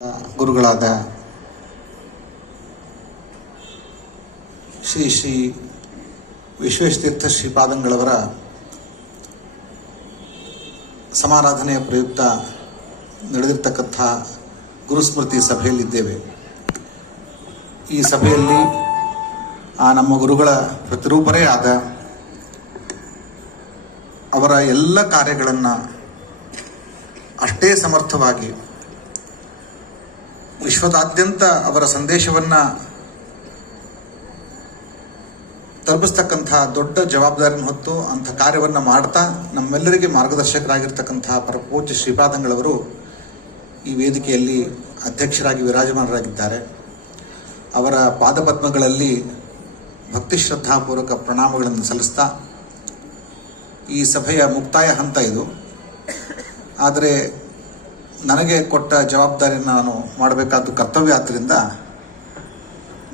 ಗುರುಗಳಾದ ಶ್ರೀ ಶ್ರೀ ವಿಶ್ವೇಶತೀರ್ಥ ಶ್ರೀಪಾದಂಗಳವರ ಸಮಾರಾಧನೆಯ ಪ್ರಯುಕ್ತ ನಡೆದಿರ್ತಕ್ಕಂಥ ಗುರುಸ್ಮೃತಿ ಸಭೆಯಲ್ಲಿದ್ದೇವೆ. ಈ ಸಭೆಯಲ್ಲಿ ನಮ್ಮ ಗುರುಗಳ ಪ್ರತಿರೂಪರೇ ಆದ ಅವರ ಎಲ್ಲ ಕಾರ್ಯಗಳನ್ನು ಅಷ್ಟೇ ಸಮರ್ಥವಾಗಿ ವಿಶ್ವದಾದ್ಯಂತ ಅವರ ಸಂದೇಶವನ್ನು ತಲುಪಿಸ್ತಕ್ಕಂಥ ದೊಡ್ಡ ಜವಾಬ್ದಾರಿಯನ್ನು ಹೊತ್ತು ಅಂಥ ಕಾರ್ಯವನ್ನು ಮಾಡ್ತಾ ನಮ್ಮೆಲ್ಲರಿಗೆ ಮಾರ್ಗದರ್ಶಕರಾಗಿರ್ತಕ್ಕಂಥ ಪರಮಪೂಜ್ಯ ಶ್ರೀಪಾದಂಗಳವರು ಈ ವೇದಿಕೆಯಲ್ಲಿ ಅಧ್ಯಕ್ಷರಾಗಿ ವಿರಾಜಮಾನರಾಗಿದ್ದಾರೆ. ಅವರ ಪಾದಪದ್ಮಗಳಲ್ಲಿ ಭಕ್ತಿ ಶ್ರದ್ಧಾಪೂರ್ವಕ ಪ್ರಣಾಮಗಳನ್ನು ಸಲ್ಲಿಸ್ತಾ ಈ ಸಭೆಯ ಮುಕ್ತಾಯ ಹಂತ ಇದು. ಆದರೆ ನನಗೆ ಕೊಟ್ಟ ಜವಾಬ್ದಾರಿಯನ್ನು ನಾನು ಮಾಡಬೇಕಾದ ಕರ್ತವ್ಯ ಆದ್ದರಿಂದ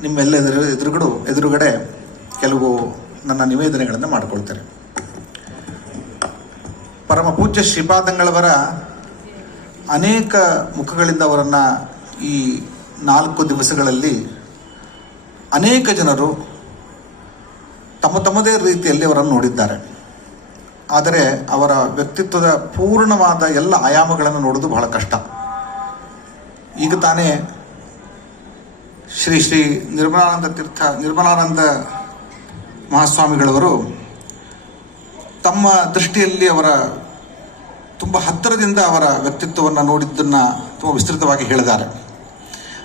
ನಿಮ್ಮೆಲ್ಲ ಎದುರುಗಡೆ ಕೆಲವು ನನ್ನ ನಿವೇದನೆಗಳನ್ನು ಮಾಡಿಕೊಳ್ತೇನೆ. ಪರಮ ಪೂಜ್ಯ ಶ್ರೀಪಾದಂಗಳವರ ಅನೇಕ ಮುಖಗಳಿಂದ ಅವರನ್ನು ಈ 4 ದಿವಸಗಳಲ್ಲಿ ಅನೇಕ ಜನರು ತಮ್ಮದೇ ರೀತಿಯಲ್ಲಿ ಅವರನ್ನು ನೋಡಿದ್ದಾರೆ. ಆದರೆ ಅವರ ವ್ಯಕ್ತಿತ್ವದ ಪೂರ್ಣವಾದ ಎಲ್ಲ ಆಯಾಮಗಳನ್ನು ನೋಡೋದು ಬಹಳ ಕಷ್ಟ. ಈಗ ತಾನೇ ಶ್ರೀ ಶ್ರೀ ನಿರ್ಮಲಾನಂದ ಮಹಾಸ್ವಾಮಿಗಳವರು ತಮ್ಮ ದೃಷ್ಟಿಯಲ್ಲಿ ಅವರ ತುಂಬ ಹತ್ತಿರದಿಂದ ಅವರ ವ್ಯಕ್ತಿತ್ವವನ್ನು ನೋಡಿದ್ದನ್ನು ತುಂಬ ವಿಸ್ತೃತವಾಗಿ ಹೇಳಿದ್ದಾರೆ.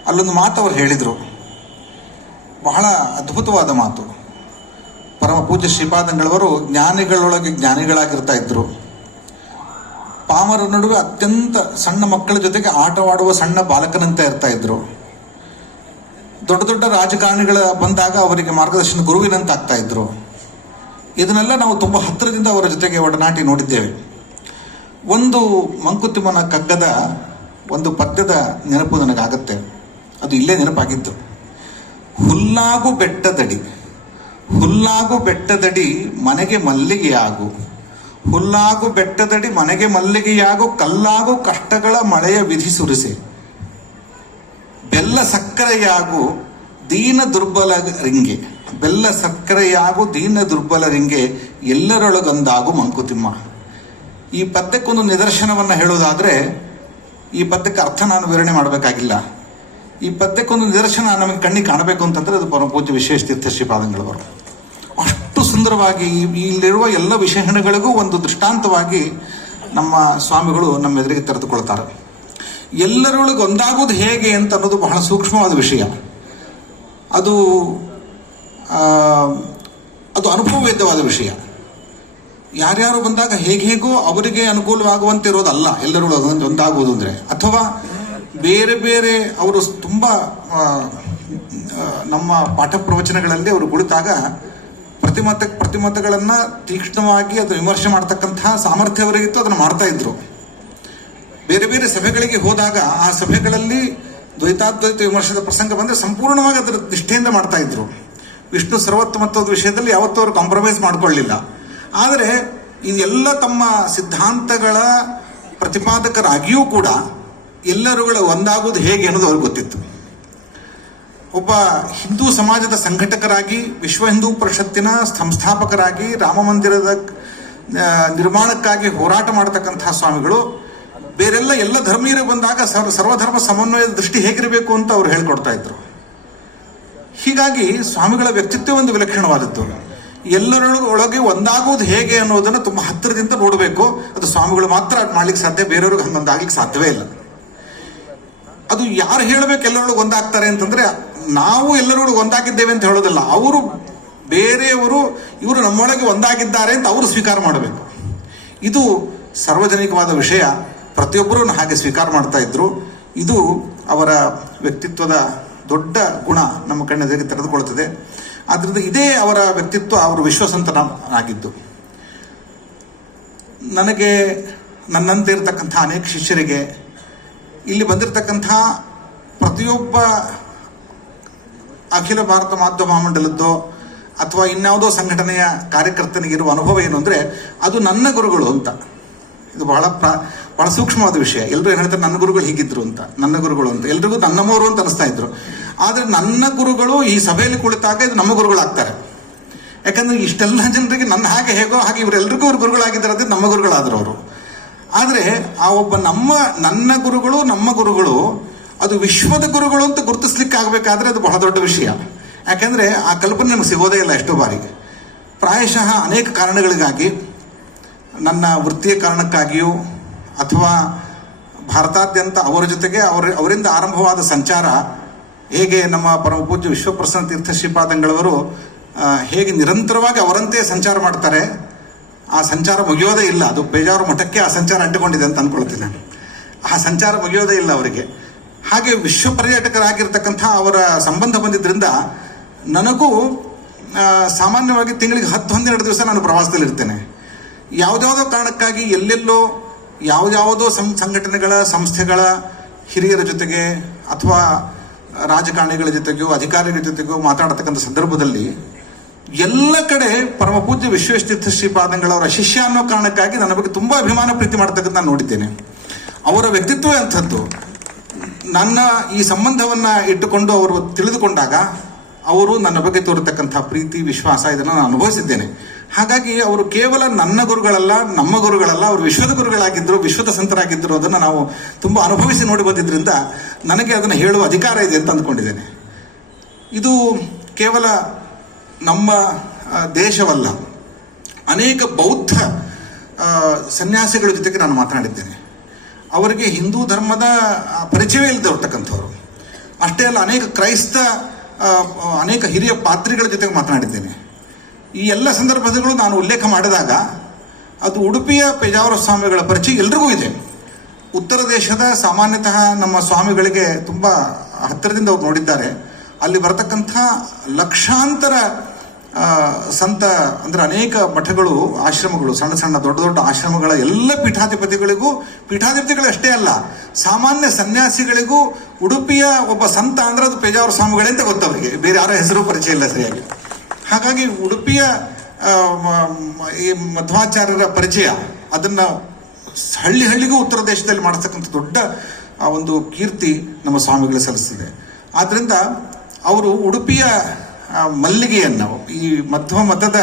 ಅಲ್ಲೊಂದು ಮಾತು ಅವರು ಹೇಳಿದರು, ಬಹಳ ಅದ್ಭುತವಾದ ಮಾತು. ಪರಮ ಪೂಜ್ಯ ಶ್ರೀಪಾದಂಗಳವರು ಜ್ಞಾನಿಗಳೊಳಗೆ ಜ್ಞಾನಿಗಳಾಗಿರ್ತಾ ಇದ್ರು. ಪಾಮರ ನಡುವೆ ಅತ್ಯಂತ ಸಣ್ಣ ಮಕ್ಕಳ ಜೊತೆಗೆ ಆಟವಾಡುವ ಸಣ್ಣ ಬಾಲಕನಂತೆ ಇರ್ತಾ ಇದ್ರು. ದೊಡ್ಡ ದೊಡ್ಡ ರಾಜಕಾರಣಿಗಳ ಬಂದಾಗ ಅವರಿಗೆ ಮಾರ್ಗದರ್ಶನ ಗುರುವಿನಂತ ಆಗ್ತಾ ಇದ್ರು. ಇದನ್ನೆಲ್ಲ ನಾವು ತುಂಬ ಹತ್ತಿರದಿಂದ ಅವರ ಜೊತೆಗೆ ಒಡನಾಟಿ ನೋಡಿದ್ದೇವೆ. ಒಂದು ಮಂಕುತಿಮ್ಮನ ಕಗ್ಗದ ಒಂದು ಪದ್ಯದ ನೆನಪು ನನಗಾಗತ್ತೆ. ಅದು ಇಲ್ಲೇ ನೆನಪಾಗಿತ್ತು. ಹುಲ್ಲಾಗು ಬೆಟ್ಟದಡಿ ಮನೆಗೆ ಮಲ್ಲಿಗೆಯಾಗು, ಹುಲ್ಲಾಗು ಬೆಟ್ಟದಡಿ ಮನೆಗೆ ಮಲ್ಲಿಗೆಯಾಗು, ಕಲ್ಲಾಗು ಕಷ್ಟಗಳ ಮಳೆಯ ವಿಧಿ ಸುರಿಸೆ, ಬೆಲ್ಲ ಸಕ್ಕರೆಯಾಗು ದೀನ ದುರ್ಬಲರಿಂಗೆ ಎಲ್ಲರೊಳಗೊಂದಾಗು ಮಂಕುತಿಮ್ಮ. ಈ ಪದ್ಯಕ್ಕೊಂದು ನಿದರ್ಶನವನ್ನು ಹೇಳುವುದಾದರೆ, ಈ ಪದ್ಯಕ್ಕೆ ಅರ್ಥ ನಾನು ವಿವರಣೆ ಮಾಡಬೇಕಾಗಿಲ್ಲ. ಈ ಪದ್ಯಕ್ಕೊಂದು ನಿದರ್ಶನ ನಮಗೆ ಕಣ್ಣಿಗೆ ಕಾಣಬೇಕು ಅಂತಂದರೆ ಅದು ಪರಮಪೂಜ್ಯ ವಿಶ್ವೇಶತೀರ್ಥ ಶ್ರೀಪಾದಂಗಳವರು ಅಷ್ಟು ಸುಂದರವಾಗಿ ಇಲ್ಲಿರುವ ಎಲ್ಲ ವಿಶೇಷಣಗಳಿಗೂ ಒಂದು ದೃಷ್ಟಾಂತವಾಗಿ ನಮ್ಮ ಸ್ವಾಮಿಗಳು ನಮ್ಮ ಎದುರಿಗೆ ತೆರೆದುಕೊಳ್ತಾರೆ. ಎಲ್ಲರೊಳಗೆ ಒಂದಾಗೋದು ಹೇಗೆ ಅಂತ ಅನ್ನೋದು ಬಹಳ ಸೂಕ್ಷ್ಮವಾದ ವಿಷಯ. ಅದು ಅನುಭವವೇದ್ಯವಾದ ವಿಷಯ. ಯಾರ್ಯಾರು ಬಂದಾಗ ಹೇಗೋ ಅವರಿಗೆ ಅನುಕೂಲವಾಗುವಂತೆ ಇರೋದಲ್ಲ ಎಲ್ಲರೊಳಗೆ ಒಂದಾಗುವುದು ಅಂದರೆ. ಅಥವಾ ಬೇರೆ ಬೇರೆ ಅವರು ತುಂಬ ನಮ್ಮ ಪಾಠ ಪ್ರವಚನಗಳಲ್ಲಿ ಅವರು ಕುಳಿತಾಗ ಪ್ರತಿಮತಗಳನ್ನು ತೀಕ್ಷ್ಣವಾಗಿ ಅದನ್ನು ವಿಮರ್ಶೆ ಮಾಡ್ತಕ್ಕಂತಹ ಸಾಮರ್ಥ್ಯ ಅವರಿಗಿತ್ತು. ಅದನ್ನು ಮಾಡ್ತಾ ಇದ್ರು. ಬೇರೆ ಬೇರೆ ಸಭೆಗಳಿಗೆ ಹೋದಾಗ ಆ ಸಭೆಗಳಲ್ಲಿ ದ್ವೈತಾದ್ವೈತ ವಿಮರ್ಶದ ಪ್ರಸಂಗ ಬಂದರೆ ಸಂಪೂರ್ಣವಾಗಿ ಅದರ ನಿಷ್ಠೆಯಿಂದ ಮಾಡ್ತಾ ಇದ್ರು. ವಿಷ್ಣು ಸರ್ವೋತ್ತಮತ್ವದ ವಿಷಯದಲ್ಲಿ ಯಾವತ್ತೂ ಅವರು ಕಾಂಪ್ರಮೈಸ್ ಮಾಡಿಕೊಳ್ಳಿಲ್ಲ. ಆದರೆ ಇದೆಲ್ಲ ತಮ್ಮ ಸಿದ್ಧಾಂತಗಳ ಪ್ರತಿಪಾದಕರಾಗಿಯೂ ಕೂಡ ಎಲ್ಲರುಗಳ ಒಂದಾಗುವುದು ಹೇಗೆ ಅನ್ನೋದು ಅವ್ರಿಗೆ ಗೊತ್ತಿತ್ತು. ಒಬ್ಬ ಹಿಂದೂ ಸಮಾಜದ ಸಂಘಟಕರಾಗಿ, ವಿಶ್ವ ಹಿಂದೂ ಪರಿಷತ್ತಿನ ಸಂಸ್ಥಾಪಕರಾಗಿ, ರಾಮ ಮಂದಿರದ ನಿರ್ಮಾಣಕ್ಕಾಗಿ ಹೋರಾಟ ಮಾಡತಕ್ಕಂತಹ ಸ್ವಾಮಿಗಳು ಎಲ್ಲ ಧರ್ಮೀಯರು ಬಂದಾಗ ಸರ್ವಧರ್ಮ ಸಮನ್ವಯದ ದೃಷ್ಟಿ ಹೇಗಿರಬೇಕು ಅಂತ ಅವ್ರು ಹೇಳ್ಕೊಡ್ತಾ ಇದ್ರು. ಹೀಗಾಗಿ ಸ್ವಾಮಿಗಳ ವ್ಯಕ್ತಿತ್ವ ಒಂದು ವಿಲಕ್ಷಣವಾದದ್ದು. ಎಲ್ಲರೊಳಗೆ ಒಂದಾಗುವುದು ಹೇಗೆ ಅನ್ನೋದನ್ನು ತುಂಬ ಹತ್ತಿರದಿಂದ ನೋಡಬೇಕು. ಅದು ಸ್ವಾಮಿಗಳು ಮಾತ್ರ ಮಾಡ್ಲಿಕ್ಕೆ ಸಾಧ್ಯ, ಬೇರೆಯವ್ರಿಗೆ ಹಂಗೊಂದಾಗ್ಲಿಕ್ಕೆ ಸಾಧ್ಯವೇ ಇಲ್ಲ. ಅದು ಯಾರು ಹೇಳಬೇಕು ಎಲ್ಲರೊಳಗೆ ಒಂದಾಗ್ತಾರೆ ಅಂತಂದ್ರೆ, ನಾವು ಎಲ್ಲರೊಳಗೆ ಒಂದಾಗಿದ್ದೇವೆ ಅಂತ ಹೇಳೋದಲ್ಲ, ಅವರು ಬೇರೆಯವರು ಇವರು ನಮ್ಮೊಳಗೆ ಒಂದಾಗಿದ್ದಾರೆ ಅಂತ ಅವರು ಸ್ವೀಕಾರ ಮಾಡಬೇಕು. ಇದು ಸಾರ್ವಜನಿಕವಾದ ವಿಷಯ. ಪ್ರತಿಯೊಬ್ಬರೂ ಹಾಗೆ ಸ್ವೀಕಾರ ಮಾಡ್ತಾ ಇದ್ರು. ಇದು ಅವರ ವ್ಯಕ್ತಿತ್ವದ ದೊಡ್ಡ ಗುಣ ನಮ್ಮ ಕಣ್ಣೆದುರಿಗೆ ತೆರೆದುಕೊಳ್ತದೆ. ಆದ್ದರಿಂದ ಇದೇ ಅವರ ವ್ಯಕ್ತಿತ್ವ. ಅವರು ವಿಶ್ವಸಂತನಾಗಿದ್ದು. ನನಗೆ ನನ್ನಂತೆ ಇರತಕ್ಕಂಥ ಅನೇಕ ಶಿಷ್ಯರಿಗೆ, ಇಲ್ಲಿ ಬಂದಿರತಕ್ಕಂಥ ಪ್ರತಿಯೊಬ್ಬ ಅಖಿಲ ಭಾರತ ಮಾಧ್ಯಮ ಮಹಾಮಂಡಲದ್ದೋ ಅಥವಾ ಇನ್ಯಾವುದೋ ಸಂಘಟನೆಯ ಕಾರ್ಯಕರ್ತನಿಗಿರುವ ಅನುಭವ ಏನು ಅಂದರೆ, ಅದು ನನ್ನ ಗುರುಗಳು ಅಂತ. ಇದು ಬಹಳ ಸೂಕ್ಷ್ಮವಾದ ವಿಷಯ. ಎಲ್ಲರೂ ಏನು ಹೇಳ್ತಾರೆ, ನನ್ನ ಗುರುಗಳು ಹೀಗಿದ್ರು ಅಂತ, ನನ್ನ ಗುರುಗಳು ಅಂತ, ಎಲ್ರಿಗೂ ನನ್ನಮ್ಮವರು ಅಂತ ಅನಿಸ್ತಾ ಇದ್ರು. ಆದರೆ ನನ್ನ ಗುರುಗಳು ಈ ಸಭೆಯಲ್ಲಿ ಕುಳಿತಾಗ ಇದು ನಮ್ಮ ಗುರುಗಳಾಗ್ತಾರೆ. ಯಾಕಂದ್ರೆ ಇಷ್ಟೆಲ್ಲ ಜನರಿಗೆ ನನ್ನ ಹಾಗೆ ಹೇಗೋ ಹಾಗೆ ಇವರೆಲ್ಲರಿಗೂ ಇವ್ರು ಗುರುಗಳಾಗಿದ್ದಾರೆ, ಅದು ನಮ್ಮ ಗುರುಗಳಾದ್ರು ಅವರು. ಆದರೆ ಆ ಒಬ್ಬ ನನ್ನ ಗುರುಗಳು ನಮ್ಮ ಗುರುಗಳು ಅದು ವಿಶ್ವದ ಗುರುಗಳು ಅಂತ ಗುರುತಿಸ್ಲಿಕ್ಕೆ ಆಗಬೇಕಾದ್ರೆ ಅದು ಬಹಳ ದೊಡ್ಡ ವಿಷಯ. ಯಾಕೆಂದರೆ ಆ ಕಲ್ಪನೆ ನಮಗೆ ಸಿಗೋದೇ ಇಲ್ಲ ಎಷ್ಟೋ ಬಾರಿ. ಪ್ರಾಯಶಃ ಅನೇಕ ಕಾರಣಗಳಿಗಾಗಿ, ನನ್ನ ವೃತ್ತಿಯ ಕಾರಣಕ್ಕಾಗಿಯೂ ಅಥವಾ ಭಾರತಾದ್ಯಂತ ಅವರ ಜೊತೆಗೆ ಅವರಿಂದ ಆರಂಭವಾದ ಸಂಚಾರ, ಹೇಗೆ ನಮ್ಮ ಪರಮ ಪೂಜ್ಯ ವಿಶ್ವಪ್ರಸನ್ನ ತೀರ್ಥ ಶ್ರೀಪಾದಂಗಳವರು ಹೇಗೆ ನಿರಂತರವಾಗಿ ಅವರಂತೆ ಸಂಚಾರ ಮಾಡ್ತಾರೆ, ಆ ಸಂಚಾರ ಮುಗಿಯೋದೇ ಇಲ್ಲ. ಅದು ಬೇಜಾರು ಮಠಕ್ಕೆ ಆ ಸಂಚಾರ ಅಂಟಿಕೊಂಡಿದೆ ಅಂತ ಅಂದ್ಕೊಳ್ತೀನಿ ನಾನು. ಆ ಸಂಚಾರ ಮುಗಿಯೋದೇ ಇಲ್ಲ ಅವರಿಗೆ. ಹಾಗೆ ವಿಶ್ವ ಪರ್ಯಟಕರಾಗಿರ್ತಕ್ಕಂಥ ಅವರ ಸಂಬಂಧ ಬಂದಿದ್ದರಿಂದ ನನಗೂ ಸಾಮಾನ್ಯವಾಗಿ ತಿಂಗಳಿಗೆ 10-12 ದಿವಸ ನಾನು ಪ್ರವಾಸದಲ್ಲಿರ್ತೇನೆ. ಯಾವುದ್ಯಾವುದೋ ಕಾರಣಕ್ಕಾಗಿ ಎಲ್ಲೆಲ್ಲೋ ಯಾವುದ್ಯಾವುದೋ ಸಂಘಟನೆಗಳ ಸಂಸ್ಥೆಗಳ ಹಿರಿಯರ ಜೊತೆಗೆ ಅಥವಾ ರಾಜಕಾರಣಿಗಳ ಜೊತೆಗೋ ಅಧಿಕಾರಿಗಳ ಜೊತೆಗೋ ಮಾತಾಡತಕ್ಕಂಥ ಸಂದರ್ಭದಲ್ಲಿ ಎಲ್ಲ ಕಡೆ ಪರಮ ಪೂಜ್ಯ ವಿಶ್ವೇಶತೀರ್ಥ ಶ್ರೀಪಾದಂಗಳವರ ಶಿಷ್ಯ ಅನ್ನೋ ಕಾರಣಕ್ಕಾಗಿ ನನ್ನ ಬಗ್ಗೆ ತುಂಬ ಅಭಿಮಾನ ಪ್ರೀತಿ ಮಾಡ್ತಕ್ಕಂಥ ನಾನು ನೋಡಿದ್ದೇನೆ. ಅವರ ವ್ಯಕ್ತಿತ್ವ ಅಂಥದ್ದು. ನನ್ನ ಈ ಸಂಬಂಧವನ್ನು ಇಟ್ಟುಕೊಂಡು ಅವರು ತಿಳಿದುಕೊಂಡಾಗ ಅವರು ನನ್ನ ಬಗ್ಗೆ ತೋರತಕ್ಕಂಥ ಪ್ರೀತಿ ವಿಶ್ವಾಸ ಇದನ್ನು ನಾನು ಅನುಭವಿಸಿದ್ದೇನೆ. ಹಾಗಾಗಿ ಅವರು ಕೇವಲ ನನ್ನ ಗುರುಗಳಲ್ಲ, ನಮ್ಮ ಗುರುಗಳಲ್ಲ, ಅವರು ವಿಶ್ವದ ಗುರುಗಳಾಗಿದ್ದರು, ವಿಶ್ವದ ಸಂತರಾಗಿದ್ದರು. ಅದನ್ನು ನಾವು ತುಂಬ ಅನುಭವಿಸಿ ನೋಡಿ ಬಂದಿದ್ದರಿಂದ ನನಗೆ ಅದನ್ನು ಹೇಳುವ ಅಧಿಕಾರ ಇದೆ ಅಂತ ಅಂದ್ಕೊಂಡಿದ್ದೇನೆ. ಇದು ಕೇವಲ ನಮ್ಮ ದೇಶವಲ್ಲ, ಅನೇಕ ಬೌದ್ಧ ಸನ್ಯಾಸಿಗಳ ಜೊತೆಗೆ ನಾನು ಮಾತನಾಡಿದ್ದೇನೆ. ಅವರಿಗೆ ಹಿಂದೂ ಧರ್ಮದ ಪರಿಚಯವೇ ಇಲ್ಲದೆ ಇರ್ತಕ್ಕಂಥವ್ರು. ಅಷ್ಟೇ ಅಲ್ಲ, ಅನೇಕ ಕ್ರೈಸ್ತ ಅನೇಕ ಹಿರಿಯ ಪಾತ್ರಿಗಳ ಜೊತೆಗೆ ಮಾತನಾಡಿದ್ದೇನೆ. ಈ ಎಲ್ಲ ಸಂದರ್ಭಗಳು ನಾನು ಉಲ್ಲೇಖ ಮಾಡಿದಾಗ ಅದು ಉಡುಪಿಯ ಪೇಜಾವರ ಸ್ವಾಮಿಗಳ ಪರಿಚಯ ಎಲ್ರಿಗೂ ಇದೆ. ಉತ್ತರ ದೇಶದ ಸಾಮಾನ್ಯತಃ ನಮ್ಮ ಸ್ವಾಮಿಗಳಿಗೆ ತುಂಬ ಹತ್ತಿರದಿಂದ ಅವ್ರು ನೋಡಿದ್ದಾರೆ. ಅಲ್ಲಿ ಬರತಕ್ಕಂಥ ಲಕ್ಷಾಂತರ ಸಂತ ಅಂದರೆ ಅನೇಕ ಮಠಗಳು, ಆಶ್ರಮಗಳು, ಸಣ್ಣ ಸಣ್ಣ ದೊಡ್ಡ ದೊಡ್ಡ ಆಶ್ರಮಗಳ ಎಲ್ಲ ಪೀಠಾಧಿಪತಿಗಳು ಅಷ್ಟೇ ಅಲ್ಲ, ಸಾಮಾನ್ಯ ಸನ್ಯಾಸಿಗಳಿಗೂ ಉಡುಪಿಯ ಒಬ್ಬ ಸಂತ ಅಂದ್ರೆ ಅದು ಪೇಜಾವರ ಸ್ವಾಮಿಗಳೇ ಅಂತ ಗೊತ್ತವರಿಗೆ, ಬೇರೆ ಯಾರ ಹೆಸರು ಪರಿಚಯ ಇಲ್ಲ ಸರಿಯಾಗಿ. ಹಾಗಾಗಿ ಉಡುಪಿಯ ಈ ಮಧ್ವಾಚಾರ್ಯರ ಪರಿಚಯ ಅದನ್ನು ಹಳ್ಳಿಗೂ ಉತ್ತರ ದೇಶದಲ್ಲಿ ಮಾಡತಕ್ಕಂಥ ದೊಡ್ಡ ಒಂದು ಕೀರ್ತಿ ನಮ್ಮ ಸ್ವಾಮಿಗಳು ಸಲ್ಲಿಸಿದೆ. ಆದ್ದರಿಂದ ಅವರು ಉಡುಪಿಯ ಮಲ್ಲಿಗೆಯನ್ನು, ಈ ಮಧ್ವ ಮತದ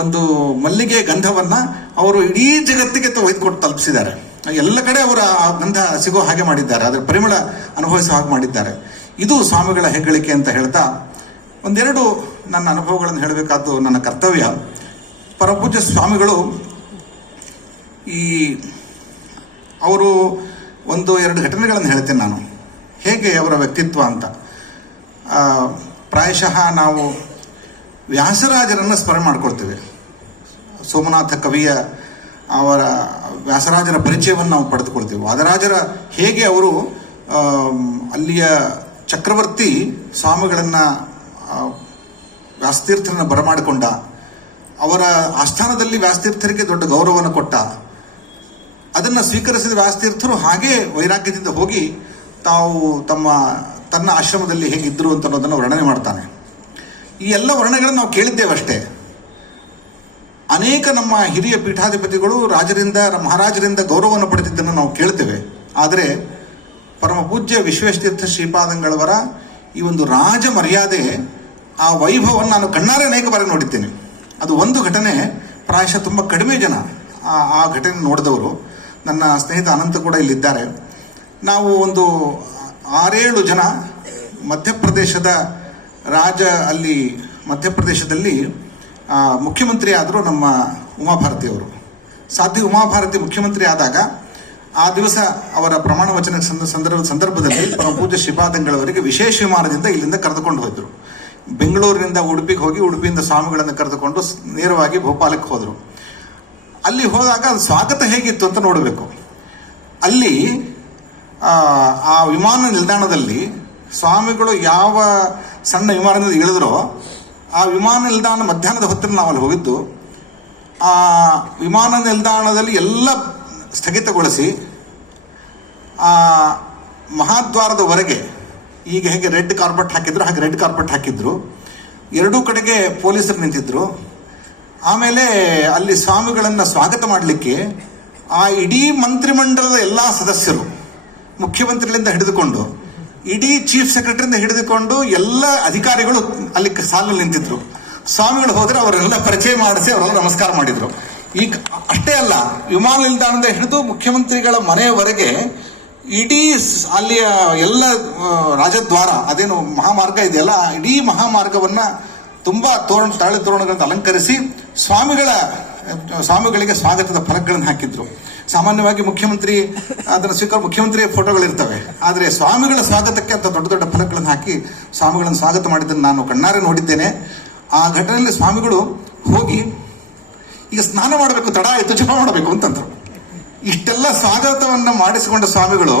ಒಂದು ಮಲ್ಲಿಗೆ ಗಂಧವನ್ನು ಅವರು ಇಡೀ ಜಗತ್ತಿಗೆ ಒಯ್ದುಕೊಟ್ಟು ತಲುಪಿಸಿದ್ದಾರೆ. ಎಲ್ಲ ಕಡೆ ಅವರ ಆ ಗಂಧ ಸಿಗೋ ಹಾಗೆ ಮಾಡಿದ್ದಾರೆ, ಅದರ ಪರಿಮಳ ಅನುಭವಿಸೋ ಹಾಗೆ ಮಾಡಿದ್ದಾರೆ. ಇದು ಸ್ವಾಮಿಗಳ ಹೆಗ್ಗಳಿಕೆ ಅಂತ ಹೇಳ್ತಾ ಒಂದೆರಡು ನನ್ನ ಅನುಭವಗಳನ್ನು ಹೇಳಬೇಕಾದ್ದು ನನ್ನ ಕರ್ತವ್ಯ. ಪರಮಪೂಜ್ಯ ಸ್ವಾಮಿಗಳು ಅವರು 1-2 ಘಟನೆಗಳನ್ನು ಹೇಳ್ತೇನೆ ನಾನು, ಹೇಗೆ ಅವರ ವ್ಯಕ್ತಿತ್ವ ಅಂತ. ಪ್ರಾಯಶಃ ನಾವು ವ್ಯಾಸರಾಜರನ್ನು ಸ್ಮರಣೆ ಮಾಡ್ಕೊಳ್ತೇವೆ. ಸೋಮನಾಥ ಕವಿಯ ಅವರ ವ್ಯಾಸರಾಜರ ಪರಿಚಯವನ್ನು ನಾವು ಪಡೆದುಕೊಳ್ತೇವೆ. ವಾದರಾಜರ ಹೇಗೆ ಅವರು ಅಲ್ಲಿಯ ಚಕ್ರವರ್ತಿ ಸ್ವಾಮಿಗಳನ್ನು ವ್ಯಾಸತೀರ್ಥರನ್ನು ಬರಮಾಡಿಕೊಂಡ, ಅವರ ಆಸ್ಥಾನದಲ್ಲಿ ವ್ಯಾಸತೀರ್ಥರಿಗೆ ದೊಡ್ಡ ಗೌರವವನ್ನು ಕೊಟ್ಟ, ಅದನ್ನು ಸ್ವೀಕರಿಸಿದ ವ್ಯಾಸತೀರ್ಥರು ಹಾಗೇ ವೈರಾಗ್ಯದಿಂದ ಹೋಗಿ ತಾವು ತನ್ನ ಆಶ್ರಮದಲ್ಲಿ ಹೇಗಿದ್ದರು ಅಂತ ಅನ್ನೋದನ್ನು ವರ್ಣನೆ ಮಾಡ್ತಾನೆ. ಈ ಎಲ್ಲ ವರ್ಣನೆಗಳನ್ನು ನಾವು ಕೇಳಿದ್ದೇವೆ ಅಷ್ಟೇ. ಅನೇಕ ನಮ್ಮ ಹಿರಿಯ ಪೀಠಾಧಿಪತಿಗಳು ಮಹಾರಾಜರಿಂದ ಗೌರವವನ್ನು ಪಡೆದಿದ್ದನ್ನು ನಾವು ಕೇಳ್ತೇವೆ. ಆದರೆ ಪರಮ ಪೂಜ್ಯ ವಿಶ್ವೇಶತೀರ್ಥ ಶ್ರೀಪಾದಂಗಳವರ ಈ ಒಂದು ರಾಜ ಮರ್ಯಾದೆ, ಆ ವೈಭವವನ್ನು ನಾನು ಕಣ್ಣಾರೆ ಅನೇಕ ಬಾರಿ ನೋಡಿದ್ದೇನೆ. ಅದು ಒಂದು ಘಟನೆ, ಪ್ರಾಯಶಃ ತುಂಬ ಕಡಿಮೆ ಜನ ಆ ಘಟನೆ ನೋಡಿದವರು. ನನ್ನ ಸ್ನೇಹಿತ ಅನಂತ ಕೂಡ ಇಲ್ಲಿದ್ದಾರೆ. ನಾವು ಒಂದು 6-7 ಜನ ಮಧ್ಯಪ್ರದೇಶದ ಮಧ್ಯಪ್ರದೇಶದಲ್ಲಿ ಮುಖ್ಯಮಂತ್ರಿ ಆದರು ನಮ್ಮ ಉಮಾಭಾರತಿಯವರು. ಉಮಾಭಾರತಿ ಮುಖ್ಯಮಂತ್ರಿ ಆದಾಗ ಆ ದಿವಸ ಅವರ ಪ್ರಮಾಣ ವಚನ ಸಂದರ್ಭದಲ್ಲಿ ಪರಮ ಪೂಜ್ಯ ಶ್ರೀಪಾದಂಗಳವರಿಗೆ ವಿಶೇಷ ವಿಮಾನದಿಂದ ಇಲ್ಲಿಂದ ಕರೆದುಕೊಂಡು ಹೋದರು. ಬೆಂಗಳೂರಿನಿಂದ ಉಡುಪಿಗೆ ಹೋಗಿ, ಉಡುಪಿಯಿಂದ ಸ್ವಾಮಿಗಳನ್ನು ಕರೆದುಕೊಂಡು ನೇರವಾಗಿ ಭೋಪಾಲಕ್ಕೆ ಹೋದರು. ಅಲ್ಲಿ ಹೋದಾಗ ಅದು ಸ್ವಾಗತ ಹೇಗಿತ್ತು ಅಂತ ನೋಡಬೇಕು. ಅಲ್ಲಿ ಆ ವಿಮಾನ ನಿಲ್ದಾಣದಲ್ಲಿ ಸ್ವಾಮಿಗಳು ಯಾವ ಸಣ್ಣ ವಿಮಾನದಿಂದ ಇಳಿದ್ರೋ ಆ ವಿಮಾನ ನಿಲ್ದಾಣ ಮಧ್ಯಾಹ್ನದ ಹೊತ್ತಿನ ನಾವು ಅಲ್ಲಿ ಹೋಗಿದ್ದು. ಆ ವಿಮಾನ ನಿಲ್ದಾಣದಲ್ಲಿ ಎಲ್ಲ ಸ್ಥಗಿತಗೊಳಿಸಿ ಆ ಮಹಾದ್ವಾರದವರೆಗೆ ಈಗ ಹೇಗೆ ರೆಡ್ ಕಾರ್ಪೆಟ್ ಹಾಕಿದ್ರು ಹಾಗೆ ರೆಡ್ ಕಾರ್ಪೆಟ್ ಹಾಕಿದ್ರು. ಎರಡೂ ಕಡೆಗೆ ಪೊಲೀಸರು ನಿಂತಿದ್ರು. ಆಮೇಲೆ ಅಲ್ಲಿ ಸ್ವಾಮಿಗಳನ್ನು ಸ್ವಾಗತ ಮಾಡಲಿಕ್ಕೆ ಆ ಇಡೀ ಮಂತ್ರಿಮಂಡಲದ ಎಲ್ಲ ಸದಸ್ಯರು, ಮುಖ್ಯಮಂತ್ರಿಗಳಿಂದ ಹಿಡಿದುಕೊಂಡು ಇಡೀ ಚೀಫ್ ಸೆಕ್ರೆಟರಿಯಿಂದ ಹಿಡಿದುಕೊಂಡು ಎಲ್ಲ ಅಧಿಕಾರಿಗಳು ಅಲ್ಲಿ ಸಾಲಲ್ಲಿ ನಿಂತಿದ್ರು. ಸ್ವಾಮಿಗಳು ಹೋದ್ರೆ ಅವರೆಲ್ಲ ಪರಿಚಯ ಮಾಡಿಸಿ ಅವರೆಲ್ಲ ನಮಸ್ಕಾರ ಮಾಡಿದ್ರು. ಈಗ ಅಷ್ಟೇ ಅಲ್ಲ, ವಿಮಾನ ನಿಲ್ದಾಣದಿಂದ ಹಿಡಿದು ಮುಖ್ಯಮಂತ್ರಿಗಳ ಮನೆಯವರೆಗೆ ಇಡೀ ಅಲ್ಲಿಯ ಎಲ್ಲ ರಾಜದ್ವಾರ, ಅದೇನು ಮಹಾಮಾರ್ಗ ಇದೆಯಲ್ಲ, ಇಡೀ ಮಹಾಮಾರ್ಗವನ್ನ ತುಂಬಾ ತಾಳೆ ತೋರಣಗಳನ್ನು ಅಲಂಕರಿಸಿ ಸ್ವಾಮಿಗಳಿಗೆ ಸ್ವಾಗತದ ಫಲಕಗಳನ್ನು ಹಾಕಿದ್ರು. ಸಾಮಾನ್ಯವಾಗಿ ಮುಖ್ಯಮಂತ್ರಿ ಅದನ್ನು ಮುಖ್ಯಮಂತ್ರಿಯ ಫೋಟೋಗಳಿರ್ತವೆ, ಆದರೆ ಸ್ವಾಮಿಗಳ ಸ್ವಾಗತಕ್ಕೆ ಅಂತ ದೊಡ್ಡ ದೊಡ್ಡ ಫಲಕಗಳನ್ನು ಹಾಕಿ ಸ್ವಾಮಿಗಳನ್ನು ಸ್ವಾಗತ ಮಾಡಿದ್ದನ್ನು ನಾನು ಕಣ್ಣಾರೆ ನೋಡಿದ್ದೇನೆ. ಆ ಘಟನೆಯಲ್ಲಿ ಸ್ವಾಮಿಗಳು ಹೋಗಿ ಈಗ ಸ್ನಾನ ಮಾಡಬೇಕು, ತಡ ಆಯಿತು, ಜಪ ಮಾಡಬೇಕು ಅಂತಂದ್ರು. ಇಷ್ಟೆಲ್ಲ ಸ್ವಾಗತವನ್ನ ಮಾಡಿಸಿಕೊಂಡ ಸ್ವಾಮಿಗಳು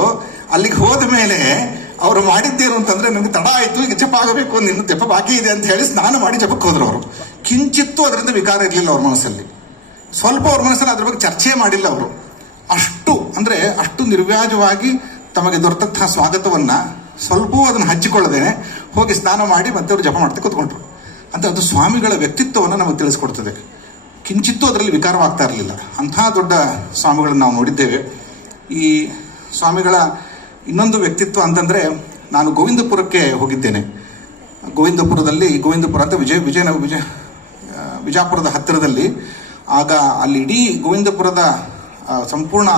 ಅಲ್ಲಿಗೆ ಹೋದ ಮೇಲೆ ಅವರು ಮಾಡಿದ್ದೇನು ಅಂತಂದ್ರೆ, ನನಗೆ ತಡ ಆಯಿತು, ಈಗ ಜಪ ಆಗಬೇಕು, ನಿನ್ನ ಜಪ ಬಾಕಿ ಇದೆ ಅಂತ ಹೇಳಿ ಸ್ನಾನ ಮಾಡಿ ಜಪಕ್ಕೆ ಹೋದ್ರು. ಅವರು ಕಿಂಚಿತ್ತು ಅದರಿಂದ ವಿಕಾರ ಇರಲಿಲ್ಲ ಅವ್ರ ಮನಸ್ಸಲ್ಲಿ, ಸ್ವಲ್ಪ ಅವ್ರ ಮನಸ್ಸಲ್ಲಿ ಅದ್ರ ಬಗ್ಗೆ ಚರ್ಚೆ ಮಾಡಿಲ್ಲ ಅವರು. ಅಷ್ಟು ನಿರ್ವ್ಯಾಜವಾಗಿ ತಮಗೆ ದೊರೆತಂತಹ ಸ್ವಾಗತವನ್ನ ಸ್ವಲ್ಪವೂ ಅದನ್ನು ಹಚ್ಚಿಕೊಳ್ಳದೇನೆ ಹೋಗಿ ಸ್ನಾನ ಮಾಡಿ ಮತ್ತೆ ಅವರು ಜಪ ಮಾಡ್ತಾ ಕೂತ್ಕೊಂಡ್ರು. ಅಂತ ಅದು ಸ್ವಾಮಿಗಳ ವ್ಯಕ್ತಿತ್ವವನ್ನು ನಮಗೆ ತಿಳಿಸ್ಕೊಡ್ತದೆ. ಕಿಂಚಿತ್ತೂ ಅದರಲ್ಲಿ ವಿಕಾರವಾಗ್ತಾ ಇರಲಿಲ್ಲ. ಅಂಥ ದೊಡ್ಡ ಸ್ವಾಮಿಗಳನ್ನು ನಾವು ನೋಡಿದ್ದೇವೆ. ಈ ಸ್ವಾಮಿಗಳ ಇನ್ನೊಂದು ವ್ಯಕ್ತಿತ್ವ ಅಂತಂದರೆ, ನಾನು ಗೋವಿಂದಪುರಕ್ಕೆ ಹೋಗಿದ್ದೇನೆ. ಗೋವಿಂದಪುರ ಅಂತ ವಿಜಯಪುರದ ಹತ್ತಿರದಲ್ಲಿ, ಆಗ ಅಲ್ಲಿ ಇಡೀ ಗೋವಿಂದಪುರದ ಸಂಪೂರ್ಣ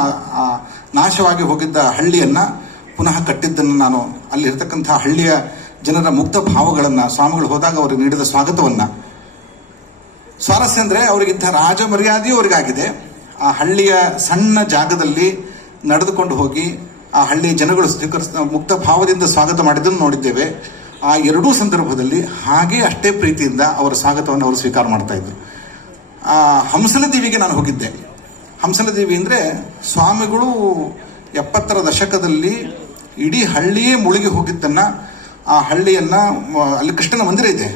ನಾಶವಾಗಿ ಹೋಗಿದ್ದ ಹಳ್ಳಿಯನ್ನು ಪುನಃ ಕಟ್ಟಿದ್ದನ್ನು ನಾನು ಅಲ್ಲಿರ್ತಕ್ಕಂಥ ಹಳ್ಳಿಯ ಜನರ ಮುಕ್ತ ಭಾವಗಳನ್ನು, ಸ್ವಾಮಿಗಳು ಹೋದಾಗ ಅವರಿಗೆ ನೀಡಿದ ಸ್ವಾಗತವನ್ನು, ಸ್ವಾರಸ್ಯ ಅಂದರೆ ಅವರಿಗಿಂತ ರಾಜ ಮರ್ಯಾದೆಯೂ ಅವರಿಗಾಗಿದೆ. ಆ ಹಳ್ಳಿಯ ಸಣ್ಣ ಜಾಗದಲ್ಲಿ ನಡೆದುಕೊಂಡು ಹೋಗಿ ಆ ಹಳ್ಳಿಯ ಜನಗಳು ಮುಕ್ತ ಭಾವದಿಂದ ಸ್ವಾಗತ ಮಾಡಿದ್ದನ್ನು ನೋಡಿದ್ದೇವೆ. ಆ ಎರಡೂ ಸಂದರ್ಭದಲ್ಲಿ ಹಾಗೆ ಅಷ್ಟೇ ಪ್ರೀತಿಯಿಂದ ಅವರ ಸ್ವಾಗತವನ್ನು ಅವರು ಸ್ವೀಕಾರ ಮಾಡ್ತಾ ಇದ್ರು. ಆ ಹಂಸಲದೇವಿಗೆ ನಾನು ಹೋಗಿದ್ದೆ. ಹಂಸಲದೇವಿ ಅಂದರೆ ಸ್ವಾಮಿಗಳು 70ರ ದಶಕದಲ್ಲಿ ಇಡೀ ಹಳ್ಳಿಯೇ ಮುಳುಗಿ ಹೋಗಿದ್ದನ್ನು, ಆ ಹಳ್ಳಿಯನ್ನು, ಅಲ್ಲಿ ಕೃಷ್ಣನ ಮಂದಿರ ಇದೆ,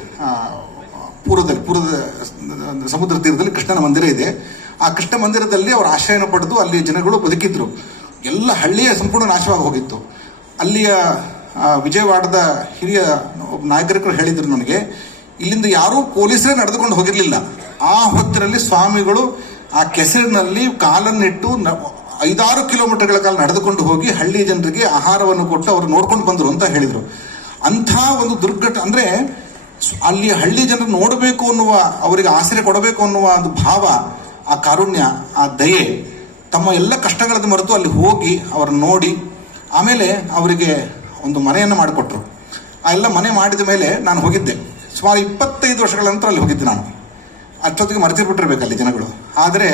ಪೂರ್ವದ ಸಮುದ್ರ ತೀರದಲ್ಲಿ ಕೃಷ್ಣನ ಮಂದಿರ ಇದೆ. ಆ ಕೃಷ್ಣ ಮಂದಿರದಲ್ಲಿ ಅವರು ಆಶ್ರಯನ ಪಡೆದು ಅಲ್ಲಿ ಜನಗಳು ಬದುಕಿದ್ರು. ಎಲ್ಲ ಹಳ್ಳಿಯ ಸಂಪೂರ್ಣ ನಾಶವಾಗಿ ಹೋಗಿತ್ತು. ಅಲ್ಲಿಯ ವಿಜಯವಾಡದ ಹಿರಿಯ ನಾಯಕರು ಹೇಳಿದ್ರು ನನಗೆ, ಇಲ್ಲಿಂದ ಯಾರೂ ಪೊಲೀಸರೇ ನಡೆದುಕೊಂಡು ಹೋಗಿರಲಿಲ್ಲ. ಆ ಹೊತ್ತಿನಲ್ಲಿ ಸ್ವಾಮಿಗಳು ಆ ಕೆಸರಿನಲ್ಲಿ ಕಾಲನ್ನಿಟ್ಟು 5-6 ಕಿಲೋಮೀಟರ್ಗಳ ಕಾಲ ನಡೆದುಕೊಂಡು ಹೋಗಿ ಹಳ್ಳಿ ಜನರಿಗೆ ಆಹಾರವನ್ನು ಕೊಟ್ಟು ಅವರು ನೋಡ್ಕೊಂಡು ಬಂದರು ಅಂತ ಹೇಳಿದರು. ಅಂಥ ಒಂದು ದುರ್ಘಟನೆ ಅಂದರೆ, ಅಲ್ಲಿ ಹಳ್ಳಿ ಜನರು ನೋಡಬೇಕು ಅನ್ನುವ, ಅವರಿಗೆ ಆಸರೆ ಕೊಡಬೇಕು ಅನ್ನುವ ಒಂದು ಭಾವ, ಆ ಕಾರುಣ್ಯ, ಆ ದಯೆ, ತಮ್ಮ ಎಲ್ಲ ಕಷ್ಟಗಳನ್ನು ಮರೆತು ಅಲ್ಲಿ ಹೋಗಿ ಅವರನ್ನು ನೋಡಿ ಆಮೇಲೆ ಅವರಿಗೆ ಒಂದು ಮನೆಯನ್ನು ಮಾಡಿಕೊಟ್ರು. ಆ ಎಲ್ಲ ಮನೆ ಮಾಡಿದ ಮೇಲೆ ನಾನು ಹೋಗಿದ್ದೆ. ಸುಮಾರು 25 ವರ್ಷಗಳ ನಂತರ ಅಲ್ಲಿ ಹೋಗಿದ್ದೆ ನಾನು. ಅಷ್ಟೊತ್ತಿಗೆ ಮರೆತಿರ್ಬಿಟ್ಟಿರ್ಬೇಕು ಅಲ್ಲಿ ಜನಗಳು. ಆದರೆ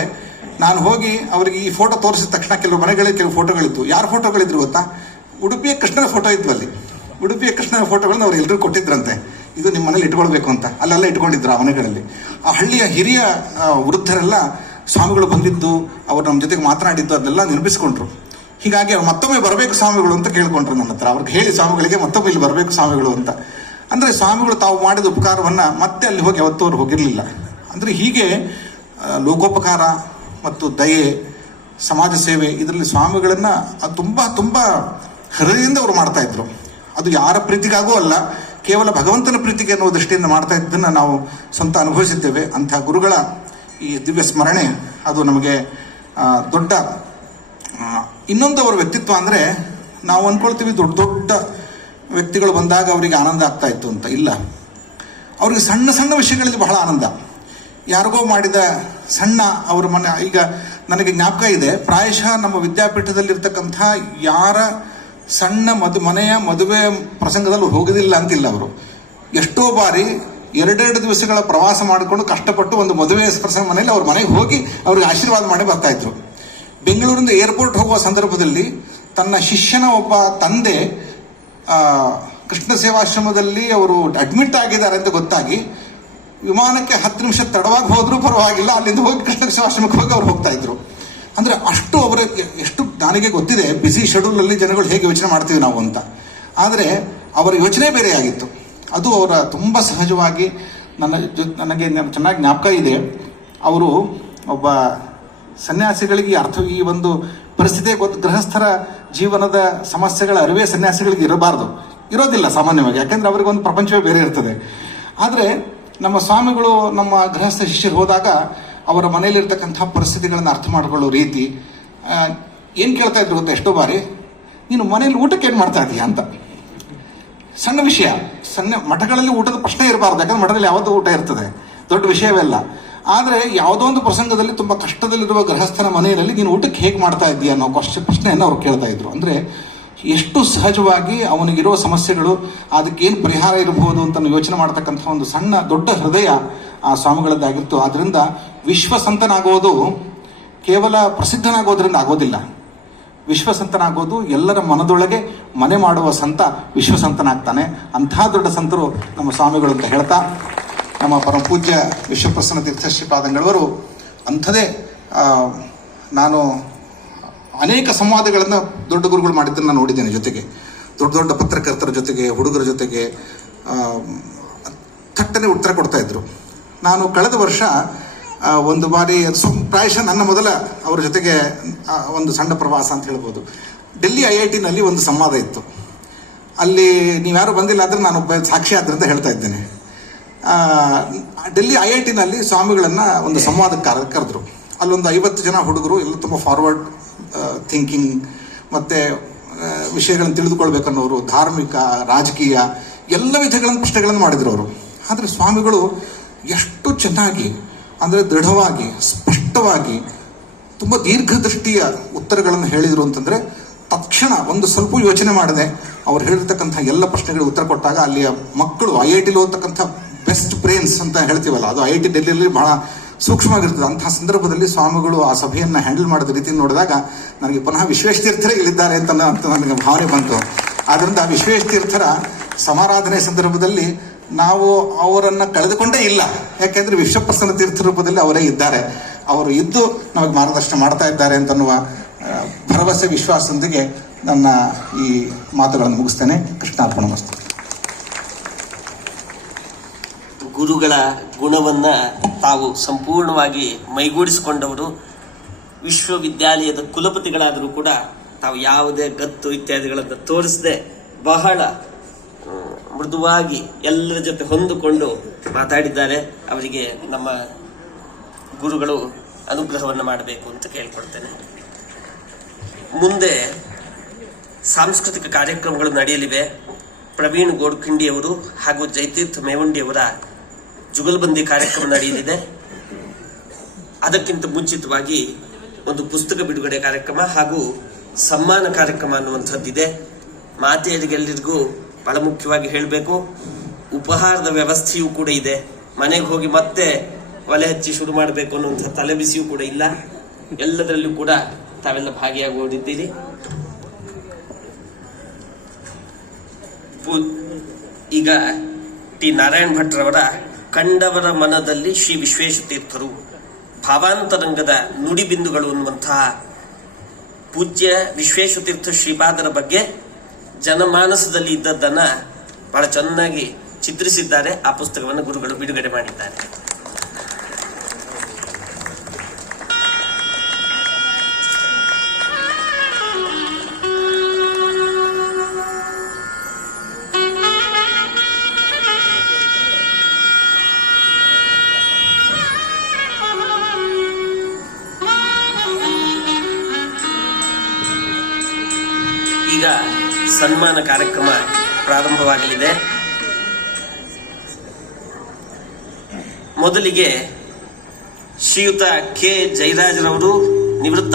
ನಾನು ಹೋಗಿ ಅವರಿಗೆ ಈ ಫೋಟೋ ತೋರಿಸಿದ ತಕ್ಷಣ ಕೆಲವು ಮನೆಗಳಿಗೆ ಕೆಲವು ಫೋಟೋಗಳಿತ್ತು. ಯಾರು ಫೋಟೋಗಳಿದ್ರು ಗೊತ್ತಾ? ಉಡುಪಿಯ ಕೃಷ್ಣನ ಫೋಟೋ ಇತ್ತು ಅಲ್ಲಿ. ಉಡುಪಿಯ ಕೃಷ್ಣನ ಫೋಟೋಗಳನ್ನ ಅವ್ರು ಎಲ್ಲರೂ ಕೊಟ್ಟಿದ್ರಂತೆ, ಇದು ನಿಮ್ಮ ಮನೇಲಿ ಇಟ್ಕೊಳ್ಬೇಕು ಅಂತ. ಅಲ್ಲೆಲ್ಲ ಇಟ್ಕೊಂಡಿದ್ರು ಆ ಮನೆಗಳಲ್ಲಿ. ಆ ಹಳ್ಳಿಯ ಹಿರಿಯ ವೃದ್ಧರೆಲ್ಲ ಸ್ವಾಮಿಗಳು ಬಂದಿದ್ದು, ಅವರು ನಮ್ಮ ಜೊತೆಗೆ ಮಾತನಾಡಿದ್ದು ಅದನ್ನೆಲ್ಲ ನೆನಪಿಸ್ಕೊಂಡ್ರು. ಹೀಗಾಗಿ ಅವ್ರು ಮತ್ತೊಮ್ಮೆ ಬರಬೇಕು ಸ್ವಾಮಿಗಳು ಅಂತ ಕೇಳ್ಕೊಂಡ್ರು ನನ್ನ ಹತ್ರ. ಅವ್ರಿಗೆ ಹೇಳಿ ಸ್ವಾಮಿಗಳಿಗೆ ಮತ್ತೊಮ್ಮೆ ಇಲ್ಲಿ ಬರಬೇಕು ಸ್ವಾಮಿಗಳು ಅಂತ. ಅಂದರೆ ಸ್ವಾಮಿಗಳು ತಾವು ಮಾಡಿದ ಉಪಕಾರವನ್ನು ಮತ್ತೆ ಅಲ್ಲಿ ಹೋಗಿ ಯಾವತ್ತೂ ಅವ್ರು ಹೋಗಿರಲಿಲ್ಲ. ಅಂದರೆ ಹೀಗೆ ಲೋಕೋಪಕಾರ ಮತ್ತು ದಯೆ, ಸಮಾಜ ಸೇವೆ, ಇದರಲ್ಲಿ ಸ್ವಾಮಿಗಳನ್ನು ತುಂಬ ತುಂಬ ಹೃದಯದಿಂದ ಅವರು ಮಾಡ್ತಾ ಇದ್ರು. ಅದು ಯಾರ ಪ್ರೀತಿಗಾಗೂ ಅಲ್ಲ, ಕೇವಲ ಭಗವಂತನ ಪ್ರೀತಿಗೆ ಅನ್ನುವ ದೃಷ್ಟಿಯಿಂದ ಮಾಡ್ತಾ ಇದ್ದನ್ನು ನಾವು ಸ್ವಂತ ಅನುಭವಿಸಿದ್ದೇವೆ. ಅಂಥ ಗುರುಗಳ ಈ ದಿವ್ಯ ಸ್ಮರಣೆ ಅದು ನಮಗೆ ದೊಡ್ಡ. ಇನ್ನೊಂದು ಅವರ ವ್ಯಕ್ತಿತ್ವ ಅಂದರೆ, ನಾವು ಅಂದ್ಕೊಳ್ತೀವಿ ದೊಡ್ಡ ದೊಡ್ಡ ವ್ಯಕ್ತಿಗಳು ಬಂದಾಗ ಅವರಿಗೆ ಆನಂದ ಆಗ್ತಾ ಇತ್ತು ಅಂತ. ಇಲ್ಲ, ಅವರಿಗೆ ಸಣ್ಣ ಸಣ್ಣ ವಿಷಯಗಳಲ್ಲಿ ಬಹಳ ಆನಂದ. ಯಾರಿಗೋ ಮಾಡಿದ ಸಣ್ಣ ಅವರ ಮನೆ, ಈಗ ನನಗೆ ಜ್ಞಾಪಕ ಇದೆ, ಪ್ರಾಯಶಃ ನಮ್ಮ ವಿದ್ಯಾಪೀಠದಲ್ಲಿರ್ತಕ್ಕಂಥ ಯಾರ ಸಣ್ಣ ಮನೆಯ ಮದುವೆ ಪ್ರಸಂಗದಲ್ಲಿ ಹೋಗೋದಿಲ್ಲ ಅಂತಿಲ್ಲ. ಅವರು ಎಷ್ಟೋ ಬಾರಿ 2 ದಿವಸಗಳ ಪ್ರವಾಸ ಮಾಡಿಕೊಂಡು ಕಷ್ಟಪಟ್ಟು ಒಂದು ಮದುವೆ ಪ್ರಸಂಗ ಮನೆಯಲ್ಲಿ ಅವ್ರ ಮನೆಗೆ ಹೋಗಿ ಅವ್ರಿಗೆ ಆಶೀರ್ವಾದ ಮಾಡಿ ಬರ್ತಾ ಇದ್ರು. ಬೆಂಗಳೂರಿಂದ ಏರ್ಪೋರ್ಟ್ ಹೋಗುವ ಸಂದರ್ಭದಲ್ಲಿ ತನ್ನ ಶಿಷ್ಯನ ಒಬ್ಬ ತಂದೆ ಕೃಷ್ಣ ಸೇವಾಶ್ರಮದಲ್ಲಿ ಅವರು ಅಡ್ಮಿಟ್ ಆಗಿದ್ದಾರೆ ಅಂತ ಗೊತ್ತಾಗಿ ವಿಮಾನಕ್ಕೆ 10 ನಿಮಿಷ ತಡವಾಗಿ ಹೋದ್ರೂ ಪರವಾಗಿಲ್ಲ, ಅಲ್ಲಿಂದ ಹೋಗಿ ಕೃಷ್ಣ ಸೇವಾಶ್ರಮಕ್ಕೆ ಹೋಗಿ ಅವ್ರು ಹೋಗ್ತಾ ಇದ್ರು. ಅಂದರೆ ಅಷ್ಟು ಅವರ, ಎಷ್ಟು ನನಗೆ ಗೊತ್ತಿದೆ ಬ್ಯುಸಿ ಶೆಡ್ಯೂಲಲ್ಲಿ ಜನಗಳು ಹೇಗೆ ಯೋಚನೆ ಮಾಡ್ತೀವಿ ನಾವು ಅಂತ. ಆದರೆ ಅವರ ಯೋಚನೆ ಬೇರೆ ಆಗಿತ್ತು. ಅದು ಅವರ ತುಂಬ ಸಹಜವಾಗಿ ನನಗೆ ಚೆನ್ನಾಗಿ ಜ್ಞಾಪಕ ಇದೆ. ಅವರು ಒಬ್ಬ ಸನ್ಯಾಸಿಗಳಿಗೆ ಈ ಒಂದು ಪರಿಸ್ಥಿತಿ ಗೃಹಸ್ಥರ ಜೀವನದ ಸಮಸ್ಯೆಗಳ ಅರಿವೇ ಸನ್ಯಾಸಿಗಳಿಗೆ ಇರೋದಿಲ್ಲ ಸಾಮಾನ್ಯವಾಗಿ, ಯಾಕೆಂದರೆ ಅವರಿಗೆ ಒಂದು ಪ್ರಪಂಚವೇ ಬೇರೆ ಇರ್ತದೆ. ಆದರೆ ನಮ್ಮ ಸ್ವಾಮಿಗಳು ನಮ್ಮ ಗೃಹಸ್ಥ ಶಿಷ್ಯರು ಹೋದಾಗ ಅವರ ಮನೆಯಲ್ಲಿರ್ತಕ್ಕಂಥ ಪರಿಸ್ಥಿತಿಗಳನ್ನು ಅರ್ಥ ಮಾಡಿಕೊಳ್ಳೋ ರೀತಿ, ಏನು ಕೇಳ್ತಾ ಇದ್ರು ಗೊತ್ತಾ ಎಷ್ಟೋ ಬಾರಿ, ನೀನು ಮನೇಲಿ ಊಟಕ್ಕೆ ಏನು ಮಾಡ್ತಾ ಇದೀಯ ಅಂತ. ಸಣ್ಣ ವಿಷಯ, ಸಣ್ಣ ಮಠಗಳಲ್ಲಿ ಊಟದ ಪ್ರಶ್ನೆ ಇರಬಾರ್ದು, ಯಾಕಂದ್ರೆ ಮಠದಲ್ಲಿ ಯಾವತ್ತೂ ಊಟ ಇರ್ತದೆ, ದೊಡ್ಡ ವಿಷಯವೆಲ್ಲ. ಆದರೆ ಯಾವುದೋ ಒಂದು ಪ್ರಸಂಗದಲ್ಲಿ ತುಂಬ ಕಷ್ಟದಲ್ಲಿರುವ ಗೃಹಸ್ಥನ ಮನೆಯಲ್ಲಿ ನೀನು ಊಟಕ್ಕೆ ಹೇಗೆ ಮಾಡ್ತಾ ಇದ್ದೀಯ ಅನ್ನೋ ಪ್ರಶ್ನೆಯನ್ನು ಅವ್ರು ಕೇಳ್ತಾ ಇದ್ರು. ಅಂದರೆ ಎಷ್ಟು ಸಹಜವಾಗಿ ಅವನಿಗಿರುವ ಸಮಸ್ಯೆಗಳು, ಅದಕ್ಕೇನು ಪರಿಹಾರ ಇರಬಹುದು ಅಂತ ಯೋಚನೆ ಮಾಡ್ತಕ್ಕಂಥ ಒಂದು ಸಣ್ಣ ದೊಡ್ಡ ಹೃದಯ ಆ ಸ್ವಾಮಿಗಳದ್ದಾಗಿತ್ತು. ಆದ್ದರಿಂದ ವಿಶ್ವಸಂತನಾಗೋದು ಕೇವಲ ಪ್ರಸಿದ್ಧನಾಗೋದ್ರಿಂದ ಆಗೋದಿಲ್ಲ. ವಿಶ್ವಸಂತನಾಗೋದು ಎಲ್ಲರ ಮನದೊಳಗೆ ಮನೆ ಮಾಡುವ ಸಂತ ವಿಶ್ವಸಂತನಾಗ್ತಾನೆ. ಅಂಥ ದೊಡ್ಡ ಸಂತರು ನಮ್ಮ ಸ್ವಾಮಿಗಳು ಅಂತ ಹೇಳ್ತಾ, ನಮ್ಮ ಪರಮ ಪೂಜ್ಯ ವಿಶ್ವಪ್ರಸನ್ನ ತೀರ್ಥ ಶ್ರೀಪಾದಂಗಳವರು ಅಂಥದೇ ನಾನು ಅನೇಕ ಸಂವಾದಗಳನ್ನು ದೊಡ್ಡ ಗುರುಗಳು ಮಾಡಿದ್ದನ್ನು ನಾನು ನೋಡಿದ್ದೇನೆ. ಜೊತೆಗೆ ದೊಡ್ಡ ದೊಡ್ಡ ಪತ್ರಕರ್ತರ ಜೊತೆಗೆ, ಹುಡುಗರ ಜೊತೆಗೆ ಥಟ್ಟನೆ ಉತ್ತರ ಕೊಡ್ತಾ ಇದ್ರು. ನಾನು ಕಳೆದ ವರ್ಷ ಒಂದು ಬಾರಿ ಪ್ರಾಯಶಃ ನನ್ನ ಮೊದಲ ಅವರ ಜೊತೆಗೆ ಒಂದು ಸಣ್ಣ ಪ್ರವಾಸ ಅಂತ ಹೇಳ್ಬೋದು. ಡೆಲ್ಲಿ IIT-ನಲ್ಲಿ ಒಂದು ಸಂವಾದ ಇತ್ತು. ಅಲ್ಲಿ ನೀವ್ಯಾರು ಬಂದಿಲ್ಲ ಆದರೆ ನಾನು ಸಾಕ್ಷಿ ಆದ್ರಿಂದ ಹೇಳ್ತಾ ಇದ್ದೇನೆ. ಡೆಲ್ಲಿ IIT-ನಲ್ಲಿ ಸ್ವಾಮಿಗಳನ್ನು ಒಂದು ಸಂವಾದಕ್ಕೆ ಕರೆದ್ರು. ಅಲ್ಲೊಂದು 50 ಜನ ಹುಡುಗರು, ಎಲ್ಲ ತುಂಬ ಫಾರ್ವರ್ಡ್ ಥಿಂಕಿಂಗ್ ಮತ್ತು ವಿಷಯಗಳನ್ನು ತಿಳಿದುಕೊಳ್ಬೇಕನ್ನೋರು, ಧಾರ್ಮಿಕ, ರಾಜಕೀಯ ಎಲ್ಲ ವಿಧಗಳನ್ನು ಪ್ರಶ್ನೆಗಳನ್ನು ಮಾಡಿದ್ರು ಅವರು. ಆದರೆ ಸ್ವಾಮಿಗಳು ಎಷ್ಟು ಚೆನ್ನಾಗಿ, ಅಂದರೆ ದೃಢವಾಗಿ, ಸ್ಪಷ್ಟವಾಗಿ, ತುಂಬ ದೀರ್ಘದೃಷ್ಟಿಯ ಉತ್ತರಗಳನ್ನು ಹೇಳಿದರು ಅಂತಂದರೆ ತಕ್ಷಣ ಒಂದು ಸ್ವಲ್ಪ ಯೋಚನೆ ಮಾಡದೆ ಅವ್ರು ಹೇಳಿರ್ತಕ್ಕಂಥ ಎಲ್ಲ ಪ್ರಶ್ನೆಗಳಿಗೆ ಉತ್ತರ ಕೊಟ್ಟಾಗ ಅಲ್ಲಿಯ ಮಕ್ಕಳು, IIT-ಲಿ ಓದ್ತಕ್ಕಂಥ ಬೆಸ್ಟ್ ಬ್ರೇನ್ಸ್ ಅಂತ ಹೇಳ್ತೀವಲ್ಲ, ಅದು IIT ಡೆಲ್ಲಿಯಲ್ಲಿ ಬಹಳ ಸೂಕ್ಷ್ಮವಾಗಿರ್ತದೆ. ಅಂತಹ ಸಂದರ್ಭದಲ್ಲಿ ಸ್ವಾಮಿಗಳು ಆ ಸಭೆಯನ್ನು ಹ್ಯಾಂಡಲ್ ಮಾಡಿದ ರೀತಿಯನ್ನು ನೋಡಿದಾಗ ನನಗೆ ಪುನಃ ವಿಶ್ವೇಶತೀರ್ಥರೇ ಇಲ್ಲಿದ್ದಾರೆ ಅಂತ ನನಗೆ ಭಾವನೆ ಬಂತು. ಆದ್ದರಿಂದ ವಿಶ್ವೇಶತೀರ್ಥರ ಸಮಾರಾಧನೆ ಸಂದರ್ಭದಲ್ಲಿ ನಾವು ಅವರನ್ನು ಕಳೆದುಕೊಂಡೇ ಇಲ್ಲ. ಯಾಕೆಂದರೆ ವಿಶ್ವಪ್ರಸನ್ನ ತೀರ್ಥ ರೂಪದಲ್ಲಿ ಅವರೇ ಇದ್ದಾರೆ. ಅವರು ಇದ್ದು ನಮಗೆ ಮಾರ್ಗದರ್ಶನ ಮಾಡ್ತಾ ಇದ್ದಾರೆ ಅಂತನ್ನುವ ಭರವಸೆ, ವಿಶ್ವಾಸದೊಂದಿಗೆ ನನ್ನ ಈ ಮಾತುಗಳನ್ನು ಮುಗಿಸ್ತೇನೆ. ಕೃಷ್ಣಾರ್ಪಣಮಸ್ತು. ಗುರುಗಳ ಗುಣವನ್ನು ತಾವು ಸಂಪೂರ್ಣವಾಗಿ ಮೈಗೂಡಿಸಿಕೊಂಡವರು. ವಿಶ್ವವಿದ್ಯಾಲಯದ ಕುಲಪತಿಗಳಾದರೂ ಕೂಡ ತಾವು ಯಾವುದೇ ಗತ್ತು ಇತ್ಯಾದಿಗಳನ್ನು ತೋರಿಸದೆ ಬಹಳ ಮೃದುವಾಗಿ ಎಲ್ಲರ ಜೊತೆ ಹೊಂದಿಕೊಂಡು ಮಾತಾಡಿದ್ದಾರೆ. ಅವರಿಗೆ ನಮ್ಮ ಗುರುಗಳು ಅನುಗ್ರಹವನ್ನು ಮಾಡಬೇಕು ಅಂತ ಕೇಳ್ಕೊಳ್ತೇನೆ. ಮುಂದೆ ಸಾಂಸ್ಕೃತಿಕ ಕಾರ್ಯಕ್ರಮಗಳು ನಡೆಯಲಿವೆ. ಪ್ರವೀಣ್ ಗೋಡ್ಖಿಂಡಿಯವರು ಹಾಗೂ ಜಯತೀರ್ಥ ಮೇವಂಡಿಯವರ ಜುಗಲ್ಬಂದಿ ಕಾರ್ಯಕ್ರಮ ನಡೆಯಲಿದೆ. ಅದಕ್ಕಿಂತ ಮುಂಚಿತವಾಗಿ ಒಂದು ಪುಸ್ತಕ ಬಿಡುಗಡೆ ಕಾರ್ಯಕ್ರಮ ಹಾಗೂ ಸಮ್ಮಾನ ಕಾರ್ಯಕ್ರಮ ಅನ್ನುವಂಥದ್ದಿದೆ. ಮಾತೆಯರಿಗೆಲ್ಲರಿಗೂ ಬಹಳ ಮುಖ್ಯವಾಗಿ ಹೇಳಬೇಕು, ಉಪಹಾರದ ವ್ಯವಸ್ಥೆಯೂ ಕೂಡ ಇದೆ. ಮನೆಗೆ ಹೋಗಿ ಮತ್ತೆ ಒಲೆ ಹಚ್ಚಿ ಶುರು ಮಾಡಬೇಕು ಅನ್ನುವಂಥ ತಲೆಬಿಸಿಯೂ ಕೂಡ ಇಲ್ಲ. ಎಲ್ಲದರಲ್ಲೂ ಕೂಡ ತಾವೆಲ್ಲ ಭಾಗಿಯಾಗುವುದಿದ್ದೀರಿ. ಈಗ ಟಿ ನಾರಾಯಣ ಭಟ್ರವರ ಕಂಡವರ ಮನದಲ್ಲಿ ಶ್ರೀ ವಿಶ್ವೇಶತೀರ್ಥರು ಭಾವಾಂತರಂಗದ ನುಡಿಬಿಂದುಗಳು ಅನ್ನುವಂತಹ ಪೂಜ್ಯ ವಿಶ್ವೇಶತೀರ್ಥ ಶ್ರೀಪಾದರ ಬಗ್ಗೆ ಜನಮಾನಸದಲ್ಲಿ ಇದ್ದದ್ದನ್ನ ಬಹಳ ಚೆನ್ನಾಗಿ ಚಿತ್ರಿಸಿದ್ದಾರೆ. ಆ ಪುಸ್ತಕವನ್ನು ಗುರುಗಳು ಬಿಡುಗಡೆ ಮಾಡಿದ್ದಾರೆ. ಈಗ ಸನ್ಮಾನ ಕಾರ್ಯಕ್ರಮ ಪ್ರಾರಂಭವಾಗಲಿದೆ. ಮೊದಲಿಗೆ ಶ್ರೀಯುತ ಕೆ ಜಯರಾಜ್ರವರು ನಿವೃತ್ತ